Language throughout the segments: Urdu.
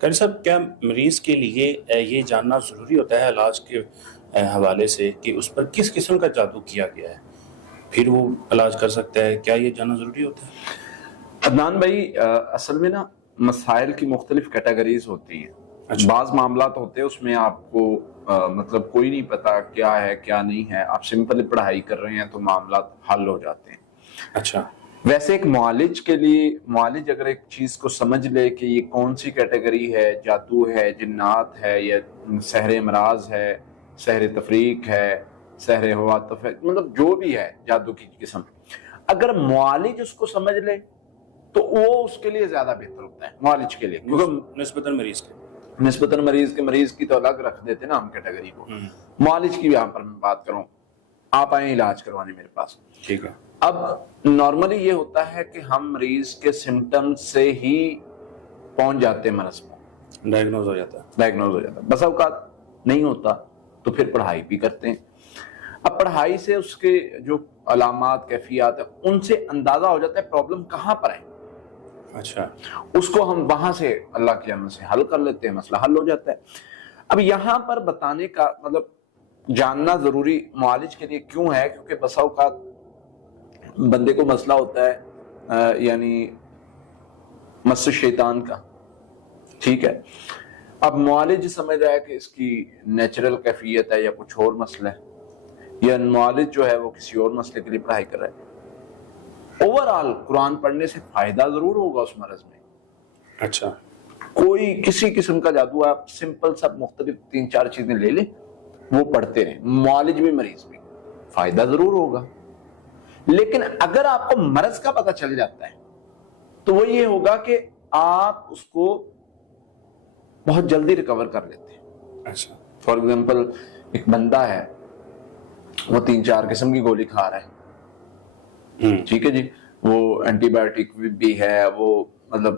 قاری صاحب کیا مریض کے لیے یہ جاننا ضروری ہوتا ہے علاج کے حوالے سے کہ اس پر کس قسم کا جادو کیا گیا ہے پھر وہ علاج کر سکتا ہے؟ کیا یہ جاننا ضروری ہوتا ہے؟ عدنان بھائی، اصل میں نا مسائل کی مختلف کیٹیگریز ہوتی ہیں. اچھا. بعض معاملات ہوتے ہیں اس میں آپ کو مطلب کوئی نہیں پتا کیا ہے کیا نہیں ہے، آپ سمپل پڑھائی کر رہے ہیں تو معاملات حل ہو جاتے ہیں. اچھا. ویسے ایک معالج کے لیے، معالج اگر ایک چیز کو سمجھ لے کہ یہ کون سی کیٹیگری ہے، جادو ہے، جنات ہے، یا سحر امراض ہے، سحر تفریق ہے، سحر ہواتف ہے، مطلب جو بھی ہے جادو کی قسم، اگر معالج اس کو سمجھ لے تو وہ اس کے لیے زیادہ بہتر ہوتا ہے، معالج کے لیے. کیونکہ نسبتاً مریض کے مریض کی تو الگ رکھ دیتے نا ہم کیٹیگری کو. معالج کی یہاں پر میں بات کروں، آپ آئیں علاج کروانے میرے پاس، ٹھیک ہے. اب نارملی یہ ہوتا ہے کہ ہم مریض کے سمٹم سے ہی پہنچ جاتے ہیں مرض میں، ڈائگنوز ہو جاتا ہے. بس اوقات نہیں ہوتا تو پھر پڑھائی بھی کرتے ہیں. اب پڑھائی سے اس کے جو علامات کیفیات ہیں ان سے اندازہ ہو جاتا ہے پرابلم کہاں پر ہے. اچھا. اس کو ہم وہاں سے اللہ کی رحمت سے حل کر لیتے ہیں، مسئلہ حل ہو جاتا ہے. اب یہاں پر بتانے کا مطلب جاننا ضروری معالج کے لیے کیوں ہے، کیونکہ بسا اوقات بندے کو مسئلہ ہوتا ہے یعنی مس شیطان کا، ٹھیک ہے. اب معالج سمجھ رہا ہے کہ اس کی نیچرل کیفیت ہے یا کچھ اور مسئلہ ہے، یا معالج جو ہے وہ کسی اور مسئلے کے لیے پڑھائی کر رہا ہے. اوورآل قرآن پڑھنے سے فائدہ ضرور ہوگا اس مرض میں. اچھا. کوئی کسی قسم کا جادو آپ سمپل سب مختلف 3-4 چیزیں لے لیں، وہ پڑھتے رہیں، معالج بھی مریض بھی، فائدہ ضرور ہوگا. لیکن اگر آپ کو مرض کا پتہ چل جاتا ہے تو وہ یہ ہوگا کہ آپ اس کو بہت جلدی ریکور کر لیتے ہیں. اچھا. فار ایگزامپل ایک بندہ ہے، وہ 3-4 قسم کی گولی کھا رہا ہے، ٹھیک ہے جی، وہ اینٹی بایوٹک بھی ہے، وہ مطلب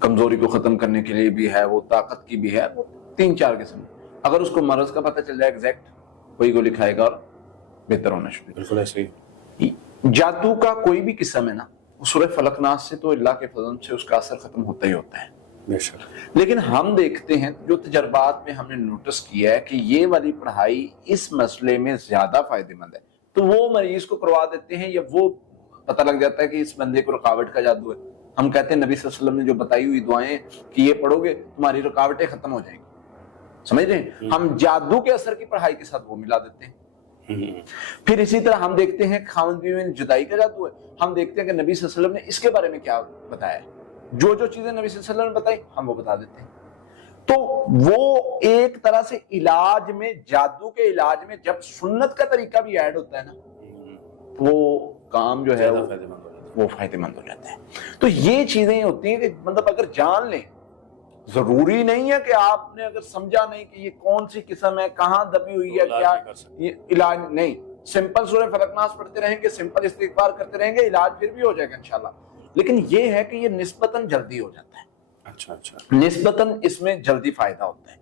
کمزوری کو ختم کرنے کے لیے بھی ہے، وہ طاقت کی بھی ہے، وہ 3-4 قسم. اگر اس کو مرض کا پتہ چل جائے ایگزیکٹ، وہی گولی کھائے گا اور بہتر ہونا شروع. بالکل ایسے ہی. جادو کا کوئی بھی قسم ہے نا، سورہ فلق ناس سے تو اللہ کے فضل سے اس کا اثر ختم ہوتا ہی ہوتا ہے. بے شک. لیکن ہم دیکھتے ہیں جو تجربات میں ہم نے نوٹس کیا ہے کہ یہ والی پڑھائی اس مسئلے میں زیادہ فائدہ مند ہے، تو وہ مریض کو کروا دیتے ہیں، یا وہ پتہ لگ جاتا ہے کہ اس بندے کو رکاوٹ کا جادو ہے. ہم کہتے ہیں نبی صلی اللہ علیہ وسلم نے جو بتائی ہوئی دعائیں کہ یہ پڑھو گے تمہاری رکاوٹیں ختم ہو جائیں گی. سمجھ رہے ہیں؟ ہم جادو کے اثر کی پڑھائی کے ساتھ وہ ملا دیتے ہیں. پھر اسی طرح ہم دیکھتے ہیں خاوند بیوی میں جدائی کا جادو ہے، ہم دیکھتے ہیں کہ نبی صلی اللہ علیہ وسلم نے اس کے بارے میں کیا بتایا ہے. جو چیزیں نبی صلی اللہ علیہ وسلم نے بتائی ہم وہ بتا دیتے ہیں. تو وہ ایک طرح سے علاج میں، جادو کے علاج میں جب سنت کا طریقہ بھی ایڈ ہوتا ہے نا، وہ کام جو ہے وہ فائدہ مند ہو جاتا ہے. تو یہ چیزیں ہوتی ہیں کہ مطلب اگر جان لیں، ضروری نہیں ہے کہ آپ نے اگر سمجھا نہیں کہ یہ کون سی قسم ہے، کہاں دبی ہوئی ہے، کیا یہ علاج نہیں. سمپل سورہ فلق ناس پڑھتے رہیں گے، سمپل استغفار کرتے رہیں گے، علاج پھر بھی ہو جائے گا انشاءاللہ. لیکن یہ ہے کہ یہ نسبتاً جلدی ہو جاتا ہے. اچھا اچھا. نسبتاً اس میں جلدی فائدہ ہوتا ہے،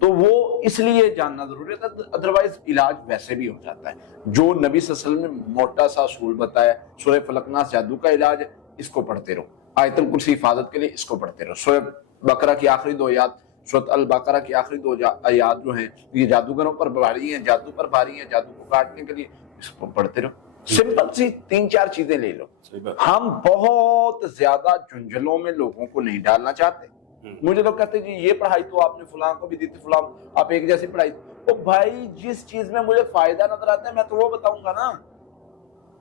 تو وہ اس لیے جاننا ضروری ہے. ادروائز علاج ویسے بھی ہو جاتا ہے. جو نبی صلی اللہ علیہ وسلم نے موٹا سا اصول بتایا، سورہ فلق ناس جادو کا علاج ہے، اس کو پڑھتے رہو. آیت الکرسی حفاظت کے لیے اس کو پڑھتے رہو. سورہ بقرہ کی آخری 2 آیات، سورۃ البقرہ کی آخری 2 آیات جو ہیں یہ جادوگروں پر بھاری ہیں، جادو پر بھاری ہیں، جادو کو کاٹنے کے لیے، اس کو پڑھتے رہو. سمپل سی 3-4 چیزیں لے لو. ہم بہت زیادہ جنجلوں میں لوگوں کو نہیں ڈالنا چاہتے. مجھے لوگ کہتے ہیں جی یہ پڑھائی تو آپ نے فلاں کو بھی دی تھی، فلاں آپ ایک جیسی پڑھائی. تو بھائی جس چیز میں مجھے فائدہ نظر آتا ہے میں تو وہ بتاؤں گا نا.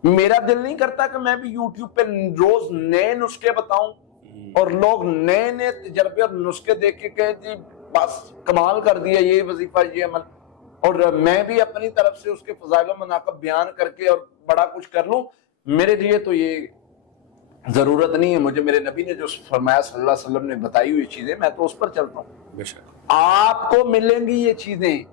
میرا دل نہیں کرتا کہ میں بھی یوٹیوب پہ روز نئے نسخے بتاؤں اور لوگ نئے تجربے اور نسخے دیکھ کے کہیں جی بس کمال کر دیا یہ وظیفہ یہ عمل، اور میں بھی اپنی طرف سے اس کے فضائل و مناقب بیان کر کے اور بڑا کچھ کر لوں. میرے لیے تو یہ ضرورت نہیں ہے. مجھے میرے نبی نے جو فرمایا صلی اللہ علیہ وسلم نے بتائی ہوئی چیزیں میں تو اس پر چلتا ہوں. بے شک. آپ کو ملیں گی یہ چیزیں،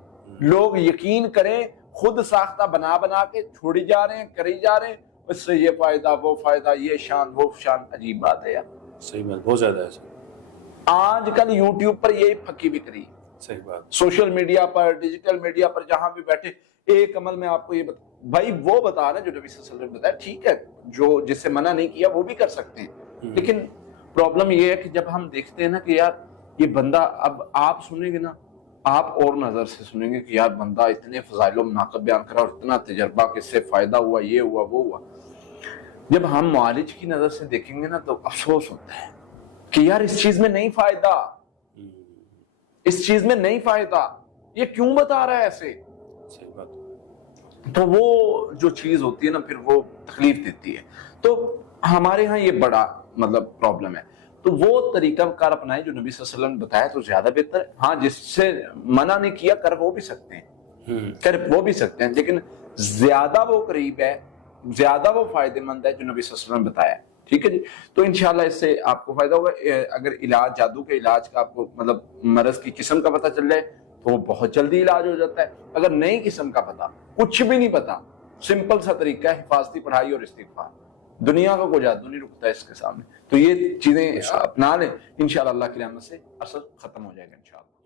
لوگ یقین کریں، خود ساختہ بنا کے چھوڑی جا رہے ہیں، کری جا رہے ہیں، اس سے یہ فائدہ وہ فائدہ، یہ شان وہ شان. عجیب بات ہے یار. صحیح بات، بہت زیادہ ہے. آج کل یوٹیوب پر یہی پھکی بکری. صحیح بات. سوشل میڈیا پر، ڈیجیٹل میڈیا پر جہاں بھی بیٹھے ایک عمل میں آپ کو یہ بھائی وہ بتا رہے جو نبی صلی اللہ علیہ وسلم نے بتایا. ٹھیک ہے، جو جس سے منع نہیں کیا وہ بھی کر سکتے ہیں، لیکن پرابلم یہ ہے کہ جب ہم دیکھتے ہیں نا کہ یار یہ بندہ، اب آپ سنیں گے نا، آپ اور نظر سے سنیں گے کہ یار بندہ اتنے فضائل و مناقب بیان کرا اور اتنا تجربہ، کہ اس سے فائدہ ہوا، یہ ہوا وہ ہوا. جب ہم معالج کی نظر سے دیکھیں گے نا تو افسوس ہوتا ہے کہ یار اس چیز میں نہیں فائدہ، اس چیز میں نہیں فائدہ، یہ کیوں بتا رہا ہے ایسے. صحیح بات. تو وہ جو چیز ہوتی ہے نا پھر وہ تکلیف دیتی ہے. تو ہمارے ہاں یہ بڑا مطلب پرابلم ہے. تو وہ طریقہ کار اپنائیں جو نبی صلی اللہ علیہ وسلم نے بتایا تو زیادہ بہتر ہے. ہاں جس سے منع نہیں کیا کر وہ بھی سکتے ہیں، لیکن زیادہ وہ قریب ہے، زیادہ وہ فائدہ مند ہے جو نبی صلی اللہ علیہ وسلم نے بتایا. ٹھیک ہے جی. تو انشاءاللہ اس سے آپ کو فائدہ ہوگا. اگر علاج، جادو کے علاج کا آپ کو مطلب مرض کی قسم کا پتہ چل جائے تو وہ بہت جلدی علاج ہو جاتا ہے. اگر نئی قسم کا پتہ، کچھ بھی نہیں پتا، سمپل سا طریقہ ہے حفاظتی پڑھائی اور استغفار، دنیا کا کوئی جادو نہیں رکتا ہے اس کے سامنے. تو یہ چیزیں اپنا لیں، انشاءاللہ اللہ کی رحمت سے اثر ختم ہو جائے گا انشاءاللہ.